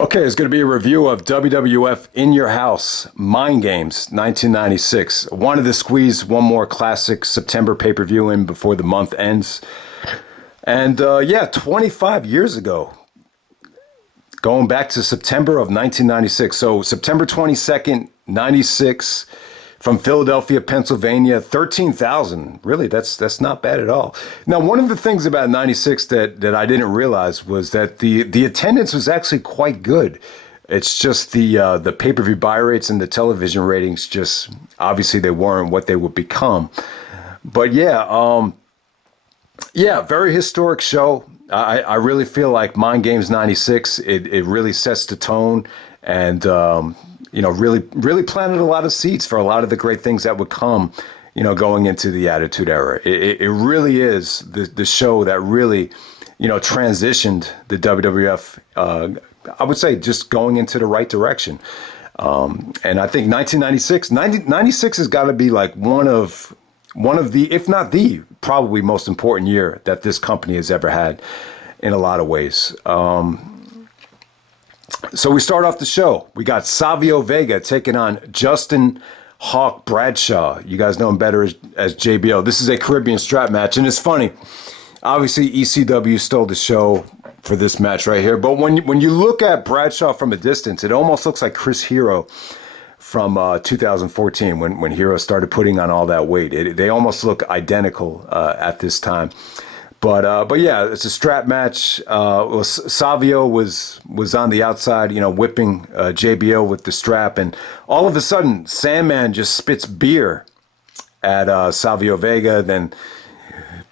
Okay, it's going to be a review of WWF In Your House, Mind Games, 1996. Wanted to squeeze one more classic September pay-per-view in before the month ends. And yeah, 25 years ago, going back to September of 1996. So September 22nd, 96, from Philadelphia, Pennsylvania, 13,000. Really, that's not bad at all. Now, one of the things about 96 that I didn't realize was that the attendance was actually quite good. It's just the pay-per-view buy rates and the television ratings just, obviously they weren't what they would become. But yeah, very historic show. I really feel like Mind Games 96, it really sets the tone and, really planted a lot of seeds for a lot of the great things that would come, going into the Attitude Era. It really is the show that really, transitioned the WWF, I would say just going into the right direction. And I think 96 has got to be like one of the, if not the, probably most important year that this company has ever had in a lot of ways. So we start off the show. We got Savio Vega taking on Justin Hawk Bradshaw. You guys know him better as JBL. This is a Caribbean strap match, and it's funny. Obviously, ECW stole the show for this match right here. But when you look at Bradshaw from a distance, it almost looks like Chris Hero from 2014 when Hero started putting on all that weight. They almost look identical at this time. But yeah, it's a strap match. Savio was on the outside, whipping JBL with the strap, and all of a sudden, Sandman just spits beer at Savio Vega. Then,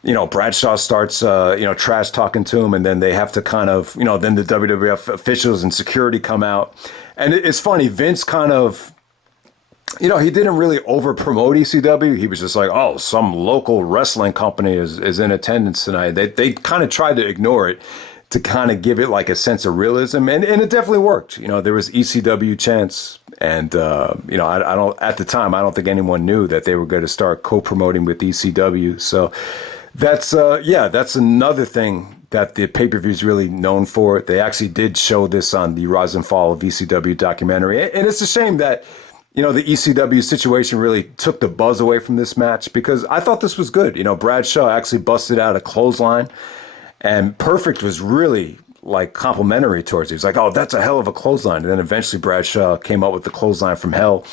Bradshaw starts, trash talking to him, and then they have to kind of, then the WWF officials and security come out, and it's funny. Vince kind of. He didn't really over promote ECW. He was just like, oh, some local wrestling company is in attendance tonight. They kind of tried to ignore it to kind of give it like a sense of realism. And it definitely worked. There was ECW chants. And, I don't, at the time, I don't think anyone knew that they were going to start co-promoting with ECW. So that's another thing that the pay-per-view is really known for. They actually did show this on the Rise and Fall of ECW documentary. And it's a shame that, the ECW situation really took the buzz away from this match because I thought this was good. Bradshaw actually busted out a clothesline, and Perfect was really like complimentary towards it. He was like, oh, that's a hell of a clothesline. And then eventually Bradshaw came up with the clothesline from hell.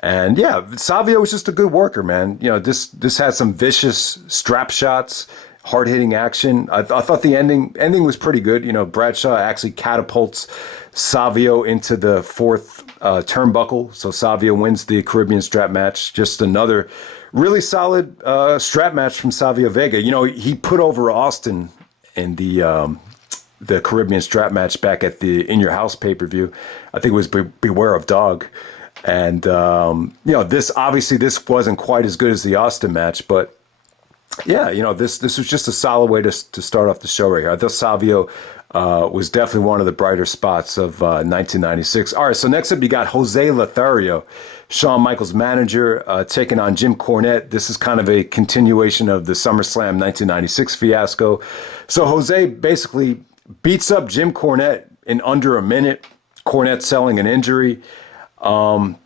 And yeah, Savio was just a good worker, man. This had some vicious strap shots, hard-hitting action. I thought the ending was pretty good. Bradshaw actually catapults Savio into the fourth turnbuckle. So Savio wins the Caribbean strap match. Just another really solid strap match from Savio Vega. He put over Austin in the Caribbean strap match back at the In Your House pay-per-view. I think it was Beware of Dog. And, this wasn't quite as good as the Austin match, but yeah, this was just a solid way to start off the show right here. I thought Savio was definitely one of the brighter spots of 1996. All right, so next up you got Jose Lethario, Shawn Michaels' manager, taking on Jim Cornette. This is kind of a continuation of the SummerSlam 1996 fiasco. So Jose basically beats up Jim Cornette in under a minute. Cornette selling an injury. I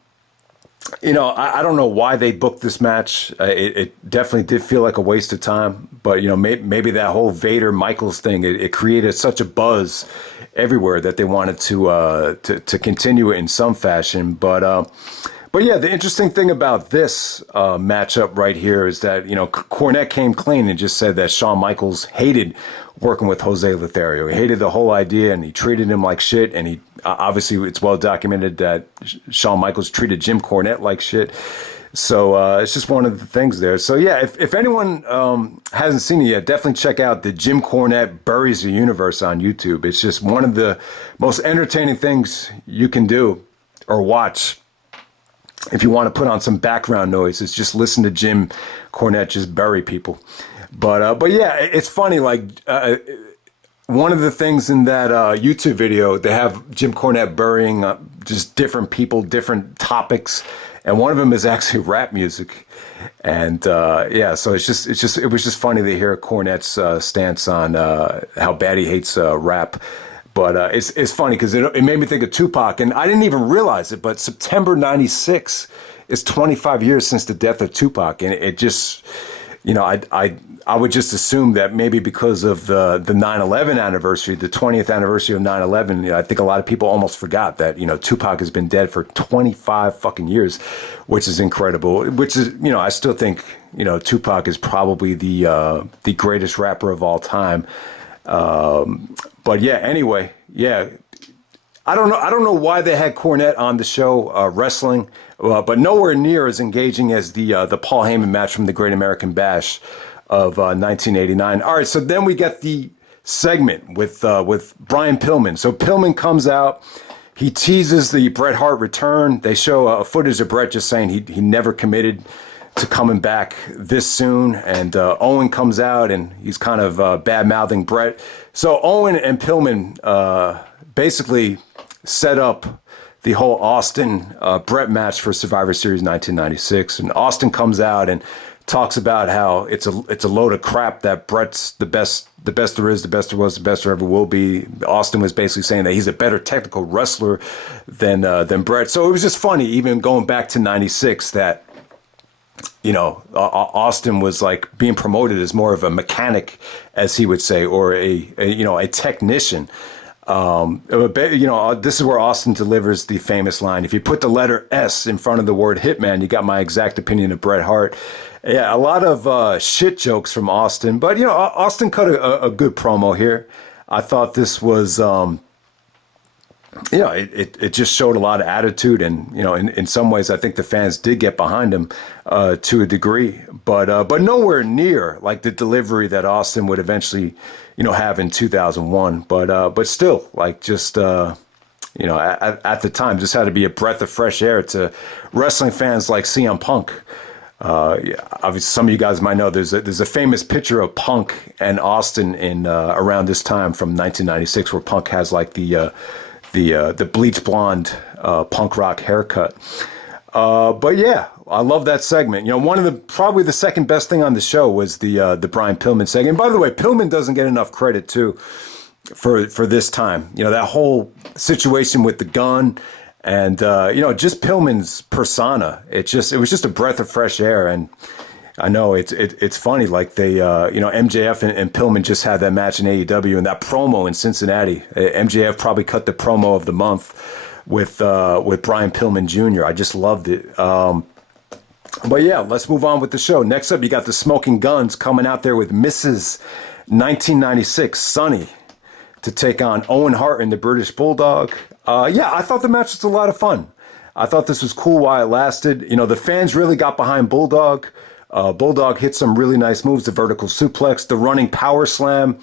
don't know why they booked this match. It definitely did feel like a waste of time. But, maybe that whole Vader-Michaels thing, it created such a buzz everywhere that they wanted to continue it in some fashion. But yeah, the interesting thing about this matchup right here is that, Cornette came clean and just said that Shawn Michaels hated working with Jose Lethario. He hated the whole idea, and he treated him like shit. And he obviously, it's well documented that Shawn Michaels treated Jim Cornette like shit. So it's just one of the things there. So yeah, if anyone hasn't seen it yet, definitely check out the Jim Cornette Buries the Universe on YouTube. It's just one of the most entertaining things you can do or watch. If you want to put on some background noise, it's just listen to Jim Cornette just bury people. But yeah, it's funny. Like one of the things in that YouTube video, they have Jim Cornette burying just different people, different topics, and one of them is actually rap music. And yeah, so it was just funny to hear Cornette's stance on how bad he hates rap. But it's funny because it made me think of Tupac, and I didn't even realize it. But September '96 is 25 years since the death of Tupac, and it just, I would just assume that maybe because of the 9/11 anniversary, the 20th anniversary of 9/11, I think a lot of people almost forgot that Tupac has been dead for 25 fucking years, which is incredible. Which is I still think Tupac is probably the greatest rapper of all time. But yeah, anyway, yeah. I don't know why they had Cornette on the show wrestling, but nowhere near as engaging as the Paul Heyman match from the Great American Bash of 1989. All right, so then we get the segment with Brian Pillman. So Pillman comes out, he teases the Bret Hart return. They show footage of Bret just saying he never committed to coming back this soon, and Owen comes out and he's kind of bad-mouthing Bret. So Owen and Pillman basically set up the whole Austin Bret match for Survivor Series 1996, and Austin comes out and talks about how it's a load of crap that Bret's the best there is, the best there was, the best there ever will be. Austin was basically saying that he's a better technical wrestler than Bret. So it was just funny, even going back to '96, that Austin was like being promoted as more of a mechanic, as he would say, or a technician. This is where Austin delivers the famous line: "If you put the letter S in front of the word Hitman, you got my exact opinion of Bret Hart." Yeah, a lot of shit jokes from Austin, but Austin cut a good promo here. I thought this was, it just showed a lot of attitude, and in some ways, I think the fans did get behind him to a degree, but nowhere near like the delivery that Austin would eventually, have in 2001. But still, like just. At the time, just had to be a breath of fresh air to wrestling fans like CM Punk. Obviously, some of you guys might know there's a famous picture of Punk and Austin in around this time from 1996, where Punk has like the bleach blonde punk rock haircut. But yeah, I love that segment. One of probably the second best thing on the show was the Brian Pillman segment. By the way, Pillman doesn't get enough credit too for this time. That whole situation with the gun. And, just Pillman's persona, it was just a breath of fresh air. And I know it's funny, like they, MJF and Pillman just had that match in AEW, and that promo in Cincinnati. MJF probably cut the promo of the month with Brian Pillman Jr. I just loved it. But yeah, let's move on with the show. Next up, you got the Smoking Guns coming out there with Mrs. 1996, Sunny, to take on Owen Hart and the British Bulldog. I thought the match was a lot of fun. I thought this was cool while it lasted. The fans really got behind Bulldog. Bulldog hit some really nice moves, the vertical suplex, the running power slam,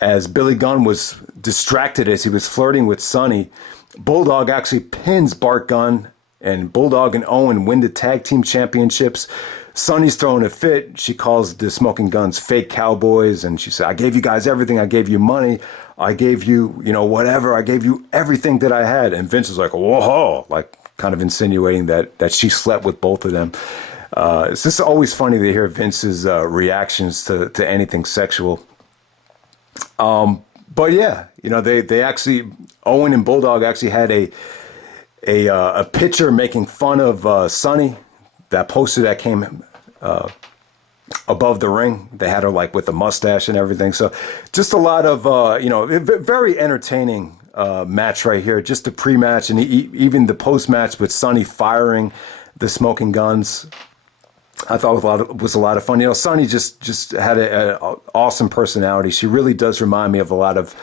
as Billy Gunn was distracted as he was flirting with Sunny. Bulldog actually pins Bart Gunn, and Bulldog and Owen win the tag team championships. Sunny's throwing a fit. She calls the Smoking Guns fake cowboys, and she said, "I gave you guys everything. I gave you money. I gave you, whatever. I gave you everything that I had." And Vince was like, "Whoa," like kind of insinuating that she slept with both of them. It's just always funny to hear Vince's reactions to anything sexual. But yeah, they actually, Owen and Bulldog actually had a picture making fun of Sunny. That poster that came above the ring, they had her like with a mustache and everything. So just a lot of, very entertaining match right here. Just the pre-match and even the post-match with Sunny firing the Smoking Guns, I thought was a lot of fun. Sunny just had an awesome personality. She really does remind me of a lot of,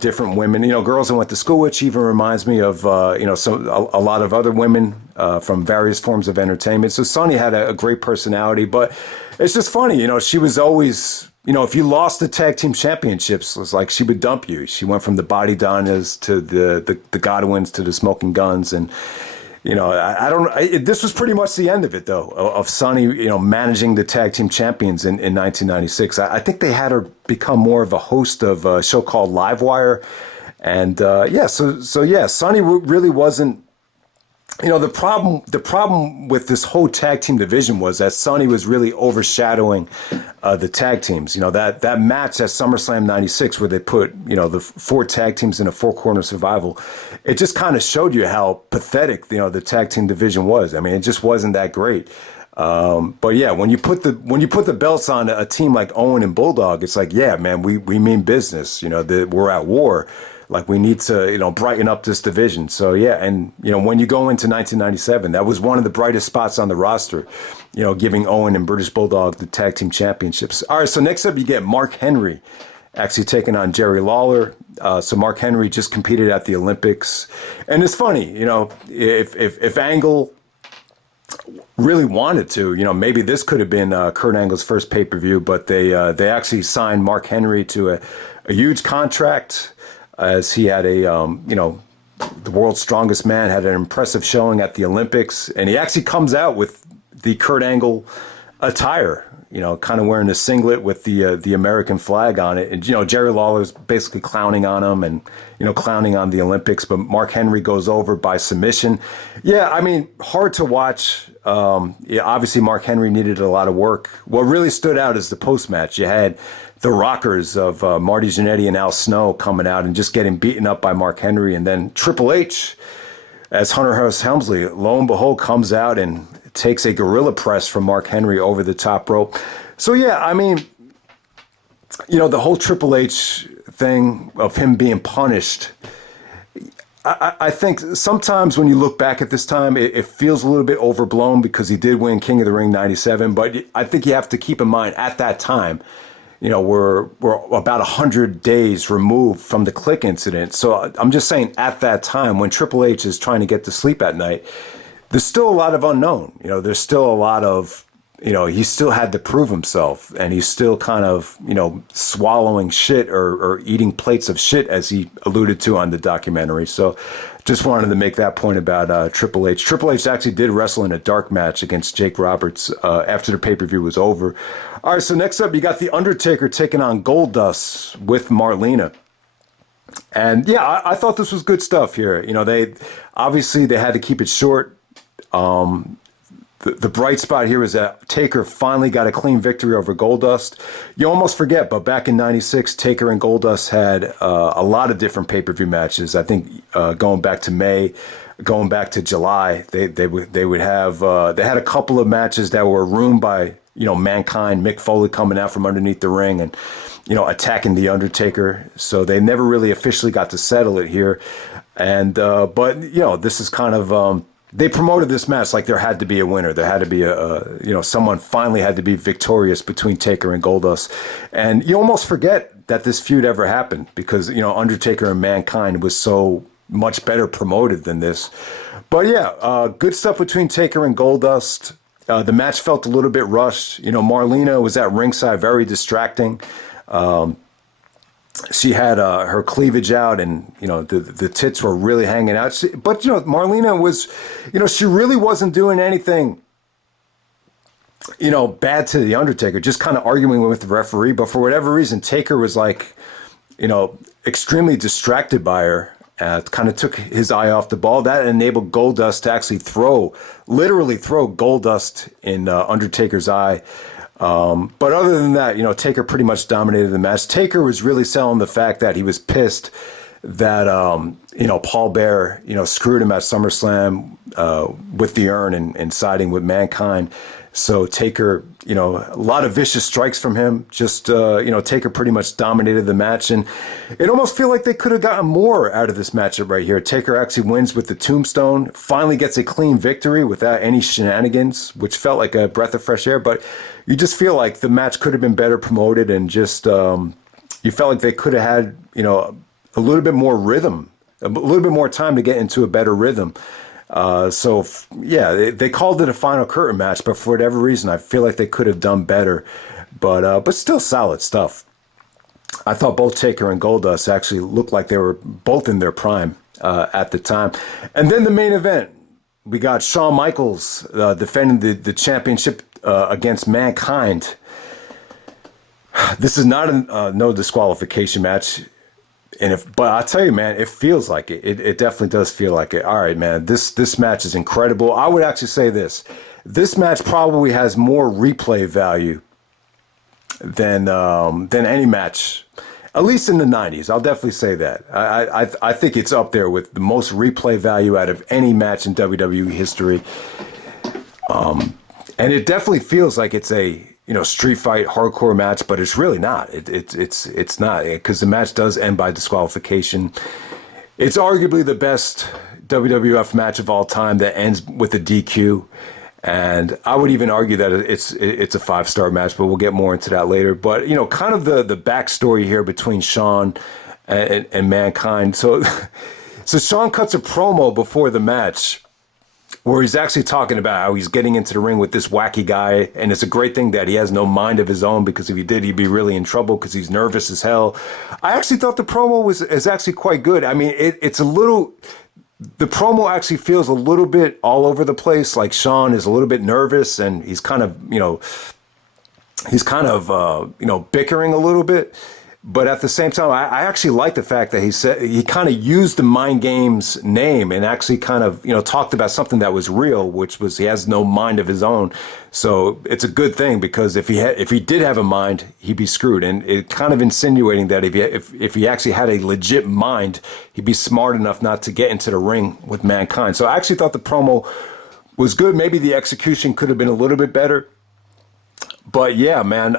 different women, girls I went to school with. She even reminds me of, a lot of other women from various forms of entertainment. So Sunny had a great personality, but it's just funny, she was always, if you lost the tag team championships, it was like she would dump you. She went from the Body Donnas to the Godwins to the Smoking Guns. And, this was pretty much the end of it, though, of Sunny, managing the tag team champions in 1996. I think they had her become more of a host of a show called Livewire. And, Sunny really wasn't, the problem with this whole tag team division was that Sonny was really overshadowing the tag teams. That match at SummerSlam '96 where they put the four tag teams in a four-corner survival. It just kind of showed you how pathetic the tag team division was. I mean, it just wasn't that great. But yeah, when you put the belts on a team like Owen and Bulldog, it's like, yeah, man, we mean business. We're at war. Like, we need to, brighten up this division. So, yeah, and, when you go into 1997, that was one of the brightest spots on the roster, giving Owen and British Bulldog the tag team championships. All right, so next up you get Mark Henry actually taking on Jerry Lawler. So Mark Henry just competed at the Olympics. And it's funny, if Angle really wanted to, maybe this could have been Kurt Angle's first pay-per-view, but they actually signed Mark Henry to a huge contract, as he had the world's strongest man, had an impressive showing at the Olympics. And he actually comes out with the Kurt Angle attire, kind of wearing a singlet with the American flag on it. And, Jerry Lawler's basically clowning on him and, clowning on the Olympics. But Mark Henry goes over by submission. Yeah, I mean, hard to watch. Obviously, Mark Henry needed a lot of work. What really stood out is the post-match. You had the Rockers of Marty Jannetty and Al Snow coming out and just getting beaten up by Mark Henry. And then Triple H, as Hunter Hearst Helmsley, lo and behold, comes out and takes a gorilla press from Mark Henry over the top rope. So, yeah, I mean, the whole Triple H thing of him being punished, I think sometimes when you look back at this time, it feels a little bit overblown because he did win King of the Ring '97. But I think you have to keep in mind at that time, we're about 100 days removed from the Click incident. So I'm just saying, at that time, when Triple H is trying to get to sleep at night, there's still a lot of unknown. There's still a lot of, he still had to prove himself, and he's still kind of, swallowing shit or eating plates of shit, as he alluded to on the documentary. So just wanted to make that point about Triple H. Triple H actually did wrestle in a dark match against Jake Roberts after the pay-per-view was over. All right, so next up, you got The Undertaker taking on Goldust with Marlena. And yeah, I thought this was good stuff here. They had to keep it short. The bright spot here is that Taker finally got a clean victory over Goldust. You almost forget, but back in '96, Taker and Goldust had a lot of different pay-per-view matches. I think going back to May, going back to July, they would have they had a couple of matches that were ruined by Mankind, Mick Foley coming out from underneath the ring and attacking the Undertaker. So they never really officially got to settle it here. And but this is kind of they promoted this match like there had to be a winner. There had to be someone finally had to be victorious between Taker and Goldust. And you almost forget that this feud ever happened because, Undertaker and Mankind was so much better promoted than this. But yeah, good stuff between Taker and Goldust. The match felt a little bit rushed. Marlena was at ringside, very distracting. She had her cleavage out, and the tits were really hanging out. But Marlena was, she really wasn't doing anything, bad to the Undertaker. Just kind of arguing with the referee. But for whatever reason, Taker was like, extremely distracted by her. Kind of took his eye off the ball. That enabled Goldust to actually literally throw Goldust in Undertaker's eye. But other than that, Taker pretty much dominated the match. Taker was really selling the fact that he was pissed that, Paul Bearer, screwed him at SummerSlam with the urn and siding with Mankind. So Taker, a lot of vicious strikes from him. Just, Taker pretty much dominated the match. And it almost feel like they could have gotten more out of this matchup right here. Taker actually wins with the tombstone, finally gets a clean victory without any shenanigans, which felt like a breath of fresh air. But you just feel like the match could have been better promoted, and just you felt like they could have had, a little bit more rhythm, a little bit more time to get into a better rhythm. They called it a final curtain match, but for whatever reason, I feel like they could have done better. But still solid stuff. I thought both Taker and Goldust actually looked like they were both in their prime at the time. And then the main event, we got Shawn Michaels defending the championship against Mankind. This is not a no disqualification match. But I'll tell you, man, it feels like it. It definitely does feel like it. All right, man, this match is incredible. I would actually say this. This match probably has more replay value than any match, at least in the '90s. I'll definitely say that. I think it's up there with the most replay value out of any match in WWE history. And it definitely feels like it's a street fight hardcore match, but it's really not. It's not, because the match does end by disqualification. It's arguably the best WWF match of all time that ends with a DQ. And I would even argue that it's a 5-star match, but we'll get more into that later. But, kind of the backstory here between Shawn and Mankind. So Shawn cuts a promo before the match where he's actually talking about how he's getting into the ring with this wacky guy. And it's a great thing that he has no mind of his own, because if he did, he'd be really in trouble because he's nervous as hell. I actually thought the promo is actually quite good. I mean, it's a little... The promo actually feels a little bit all over the place. Like Shawn is a little bit nervous, and he's kind of, bickering a little bit. But at the same time, I actually like the fact that he kind of used the Mind Games name and actually kind of, talked about something that was real, which was he has no mind of his own. So it's a good thing, because if he did have a mind, he'd be screwed. And it kind of insinuating that if he actually had a legit mind, he'd be smart enough not to get into the ring with Mankind. So I actually thought the promo was good. Maybe the execution could have been a little bit better. But yeah, man,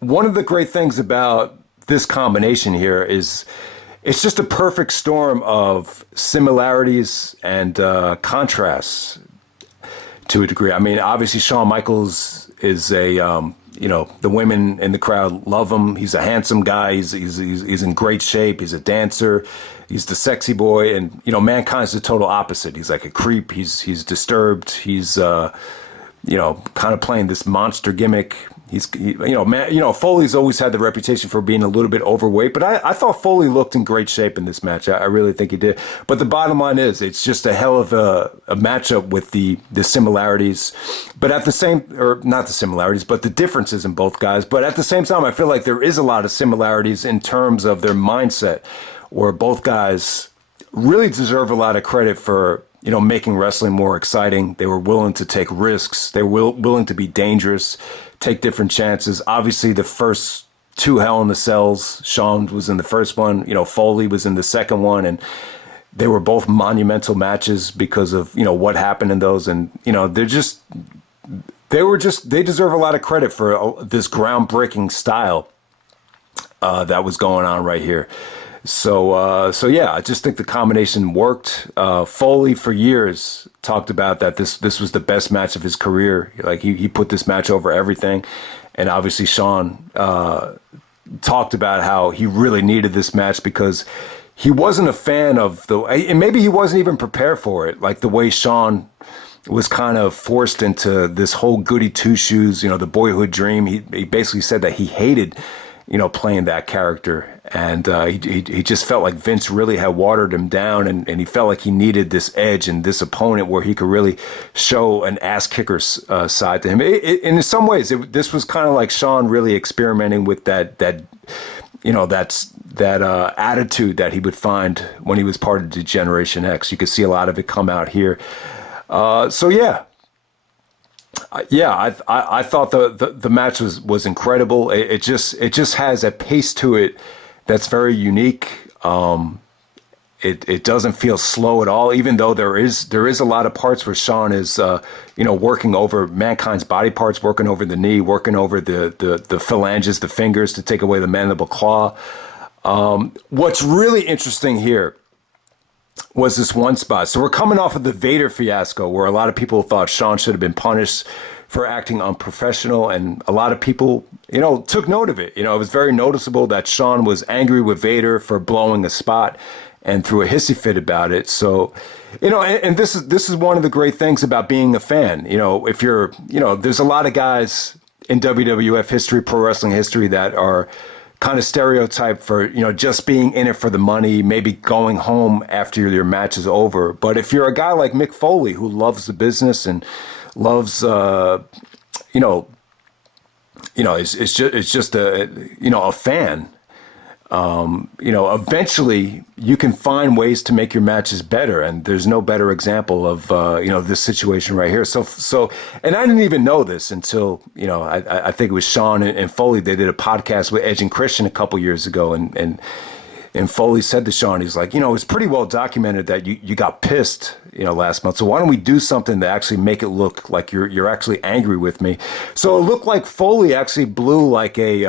one of the great things about this combination here is it's just a perfect storm of similarities and contrasts to a degree. I mean, obviously Shawn Michaels is the women in the crowd love him. He's a handsome guy. He's in great shape. He's a dancer. He's the sexy boy. And, Mankind's the total opposite. He's like a creep. He's disturbed. He's, kind of playing this monster gimmick. Foley's always had the reputation for being a little bit overweight, but I thought Foley looked in great shape in this match. I really think he did. But the bottom line is, it's just a hell of a matchup with the similarities, but not the similarities, but the differences in both guys. But at the same time, I feel like there is a lot of similarities in terms of their mindset, where both guys really deserve a lot of credit for making wrestling more exciting. They were willing to take risks. They were willing to be dangerous, take different chances. Obviously, the first 2 Hell in the Cells, Shawn was in the first one, Foley was in the second one, and they were both monumental matches because of, what happened in those. And, they deserve a lot of credit for this groundbreaking style that was going on right here. So yeah, I just think the combination worked. Foley for years talked about that this was the best match of his career. Like he put this match over everything. And obviously Shawn talked about how he really needed this match because he wasn't a fan of and maybe he wasn't even prepared for it. Like the way Shawn was kind of forced into this whole goody two shoes, the boyhood dream. He basically said that he hated, playing that character. And he just felt like Vince really had watered him down, and he felt like he needed this edge and this opponent where he could really show an ass kicker side to him. In some ways, this was kind of like Shawn really experimenting with that attitude that he would find when he was part of Generation X. You could see a lot of it come out here. I thought the match was incredible. It just has a pace to it that's very unique. It doesn't feel slow at all, even though there is a lot of parts where Shawn is working over Mankind's body parts, working over the knee, working over the phalanges, the fingers to take away the mandible claw. What's really interesting here was this one spot. So we're coming off of the Vader fiasco, where a lot of people thought Shawn should have been punished for acting unprofessional, and a lot of people, took note of it. It was very noticeable that Shawn was angry with Vader for blowing a spot and threw a hissy fit about it. So, and this is one of the great things about being a fan. If you're, there's a lot of guys in WWF history, pro wrestling history, that are kind of stereotyped for, just being in it for the money, maybe going home after your match is over. But if you're a guy like Mick Foley, who loves the business and loves, it's just a fan. Eventually you can find ways to make your matches better. And there's no better example of, this situation right here. So, and I didn't even know this until, I think it was Shawn and Foley. They did a podcast with Edge and Christian a couple years ago. And Foley said to Shawn, he's like, it's pretty well documented that you got pissed, last month. So why don't we do something to actually make it look like you're actually angry with me? So it looked like Foley actually blew like a,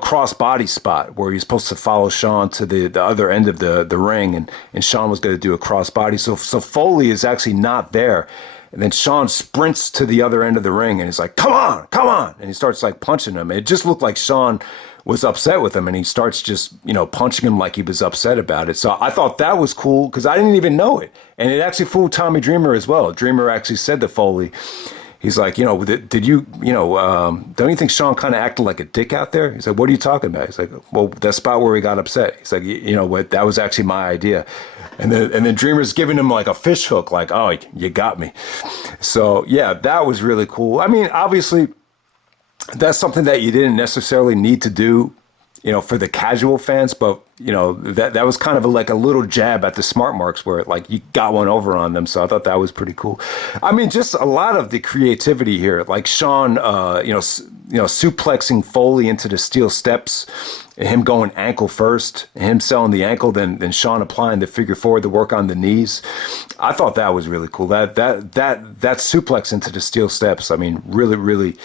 cross body spot where he's supposed to follow Shawn to the other end of the ring. And Shawn was going to do a cross body. So Foley is actually not there. And then Shawn sprints to the other end of the ring and he's like, come on. And he starts like punching him. It just looked like Shawn was upset with him, and he starts just, punching him like he was upset about it. So I thought that was cool because I didn't even know it. And it actually fooled Tommy Dreamer as well. Dreamer actually said to Foley, he's like, did you, don't you think Shawn kind of acted like a dick out there? He's like, what are you talking about? He's like, well, that spot where he got upset. He's like, what, that was actually my idea. And then Dreamer's giving him like a fish hook, like, oh, you got me. So yeah, that was really cool. I mean, obviously, that's something that you didn't necessarily need to do, for the casual fans, but that was kind of like a little jab at the smart marks where like you got one over on them. So I thought that was pretty cool. I mean, just a lot of the creativity here, like Shawn, suplexing Foley into the steel steps, and him going ankle first, and him selling the ankle, then Shawn applying the figure four to work on the knees. I thought that was really cool. That suplex into the steel steps. I mean, really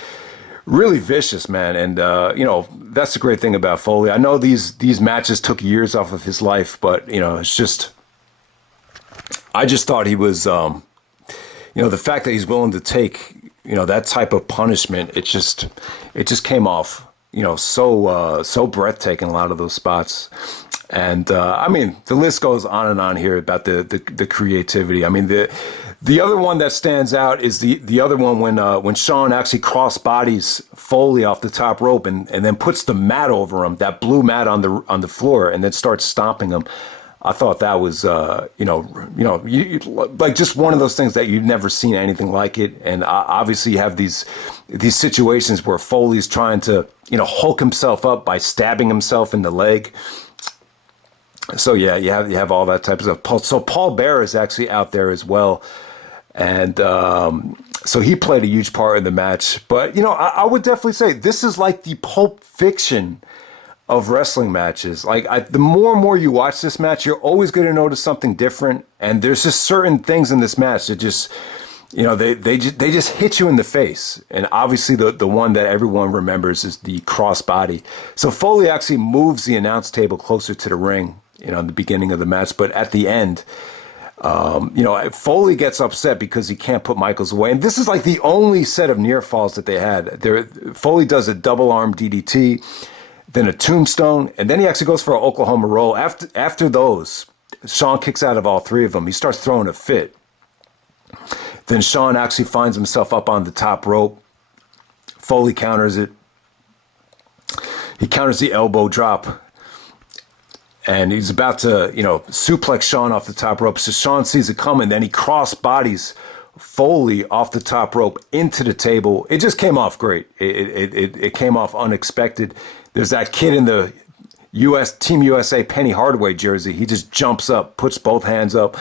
vicious, man. And, that's the great thing about Foley. I know these matches took years off of his life, but, it's just, I just thought he was, the fact that he's willing to take, that type of punishment, it just came off, so breathtaking, a lot of those spots. And, I mean, the list goes on and on here about the creativity. I mean, the other one that stands out is the other one when Shawn actually cross bodies Foley off the top rope and then puts the mat over him, that blue mat on the floor, and then starts stomping him. I thought that was like just one of those things that you've never seen anything like it. And obviously you have these situations where Foley's trying to hulk himself up by stabbing himself in the leg. So yeah, you have all that type of stuff. So Paul Bearer is actually out there as well. And so he played a huge part in the match. But, I would definitely say this is like the Pulp Fiction of wrestling matches. Like, the more and more you watch this match, you're always going to notice something different. And there's just certain things in this match that just, they just hit you in the face. And obviously the one that everyone remembers is the crossbody. So Foley actually moves the announce table closer to the ring, in the beginning of the match. But at the end, Foley gets upset because he can't put Michaels away. And this is like the only set of near falls that they had. Foley does a double arm DDT, then a tombstone, and then he actually goes for an Oklahoma roll. After those, Shawn kicks out of all three of them. He starts throwing a fit. Then Shawn actually finds himself up on the top rope. Foley counters it. He counters the elbow drop. And he's about to, suplex Shawn off the top rope. So Shawn sees it coming. Then he cross bodies Foley off the top rope into the table. It just came off great. It came off unexpected. There's that kid in the Team USA Penny Hardaway jersey. He just jumps up, puts both hands up.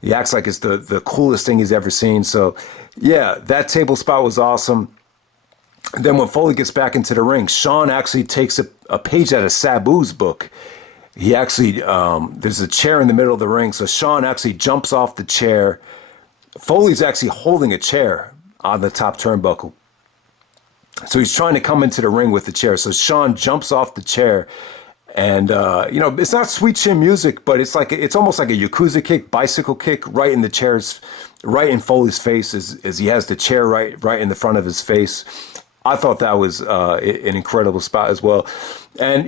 He acts like it's the coolest thing he's ever seen. So, yeah, that table spot was awesome. And then when Foley gets back into the ring, Shawn actually takes a page out of Sabu's book. He actually, there's a chair in the middle of the ring, so Shawn actually jumps off the chair. Foley's actually holding a chair on the top turnbuckle. So he's trying to come into the ring with the chair. So Shawn jumps off the chair, and it's not sweet chin music, but it's almost like a Yakuza kick, bicycle kick, right in the chair's, right in Foley's face as he has the chair right in the front of his face. I thought that was an incredible spot as well, and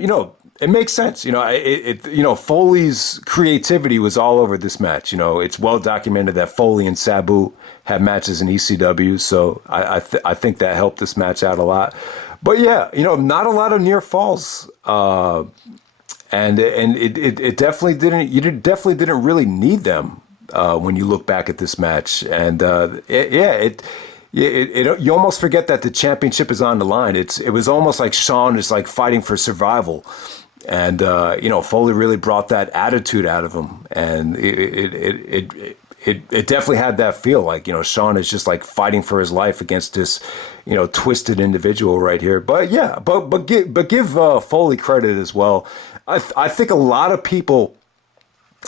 it makes sense. Foley's creativity was all over this match. It's well documented that Foley and Sabu had matches in ECW, so I think that helped this match out a lot. But yeah, not a lot of near falls, and it definitely didn't. You definitely didn't really need them when you look back at this match, and you almost forget that the championship is on the line. It was almost like Shawn is like fighting for survival. And, Foley really brought that attitude out of him. And it definitely had that feel like, Shawn is just like fighting for his life against this, twisted individual right here. But yeah, but give Foley credit as well. I think a lot of people,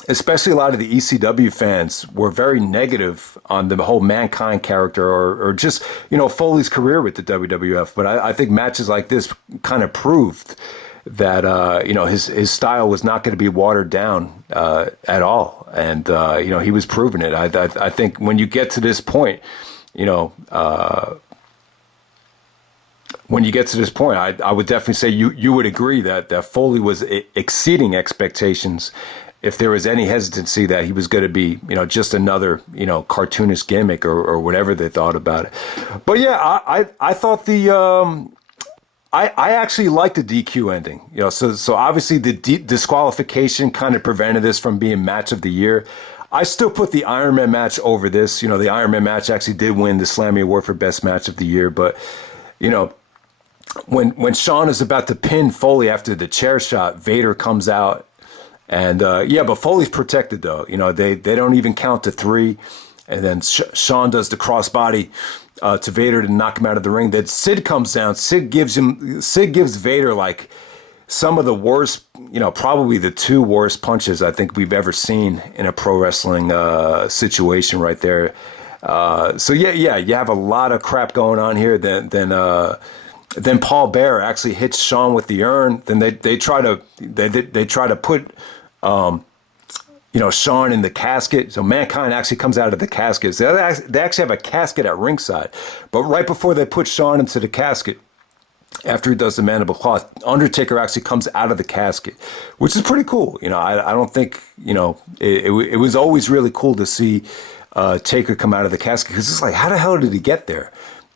especially a lot of the ECW fans, were very negative on the whole Mankind character or just, Foley's career with the WWF. But I think matches like this kind of proved that, his style was not going to be watered down at all. And, he was proving it. I think when you get to this point, I would definitely say you would agree that Foley was exceeding expectations. If there was any hesitancy that he was going to be, just another, cartoonish gimmick or whatever they thought about it. But yeah, I thought I actually liked the DQ ending. So obviously the disqualification kind of prevented this from being match of the year. I still put the Iron Man match over this. The Iron Man match actually did win the Slammy Award for best match of the year. But, when Shawn is about to pin Foley after the chair shot, Vader comes out. And, but Foley's protected, though. They don't even count to 3. And then Shawn does the crossbody to Vader to knock him out of the ring. Then Sid comes down. Sid gives Vader, like, some of the worst, probably the 2 worst punches I think we've ever seen in a pro wrestling situation right there. So, you have a lot of crap going on here. Then Paul Bearer actually hits Shawn with the urn. Then they try to put Shawn in the casket. So Mankind actually comes out of the casket. So they actually have a casket at ringside. But right before they put Shawn into the casket, after he does the mandible claw, Undertaker actually comes out of the casket, which is pretty cool. I don't think, it was always really cool to see Taker come out of the casket, because it's like, how the hell did he get there?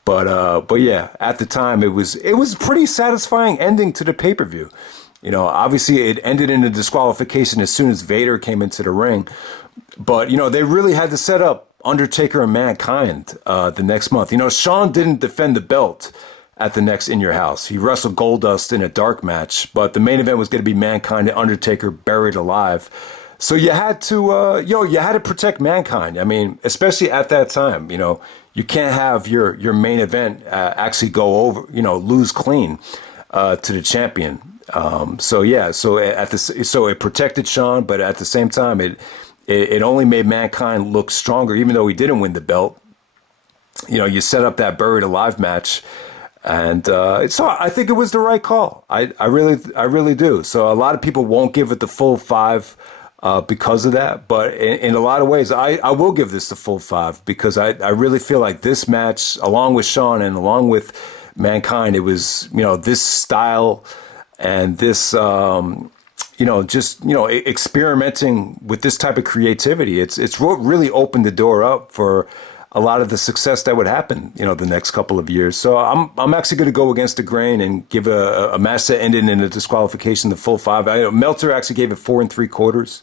But yeah, at the time it was a pretty satisfying ending to the pay-per-view. Obviously it ended in a disqualification as soon as Vader came into the ring. But, they really had to set up Undertaker and Mankind the next month. Shawn didn't defend the belt at the next In Your House. He wrestled Goldust in a dark match, but the main event was going to be Mankind and Undertaker buried alive. So you had to protect Mankind. I mean, especially at that time, you can't have your main event actually go over, lose clean to the champion. So it protected Shawn, but at the same time, it only made Mankind look stronger, even though he didn't win the belt. You set up that buried alive match, and so I think it was the right call. I really do. So a lot of people won't give it the full 5. Because of that, but in a lot of ways, I will give this the full 5, because I really feel like this match, along with Shawn and along with Mankind, it was, this style and this, experimenting with this type of creativity. It's what really opened the door up for a lot of the success that would happen, the next couple of years. So I'm actually going to go against the grain and give a match that ended in a disqualification the full 5. Meltzer actually gave it 4 3/4.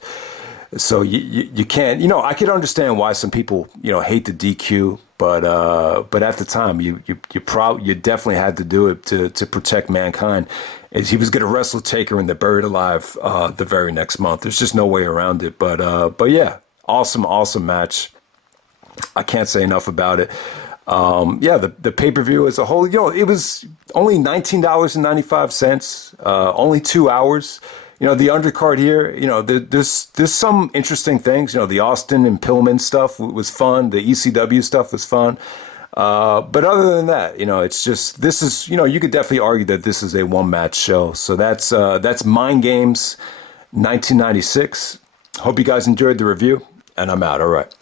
So you can't, I could understand why some people, hate the DQ, but at the time you definitely had to do it to protect Mankind, as he was going to wrestle Taker in the Buried Alive the very next month. There's just no way around it. But yeah, awesome match. I can't say enough about it. The pay-per-view as a whole, it was only $19.95, only 2 hours. The undercard here, there's some interesting things. The Austin and Pillman stuff was fun. The ECW stuff was fun. But other than that, it's just, this is, you could definitely argue that this is a one-match show. So that's Mind Games 1996. Hope you guys enjoyed the review, and I'm out. All right.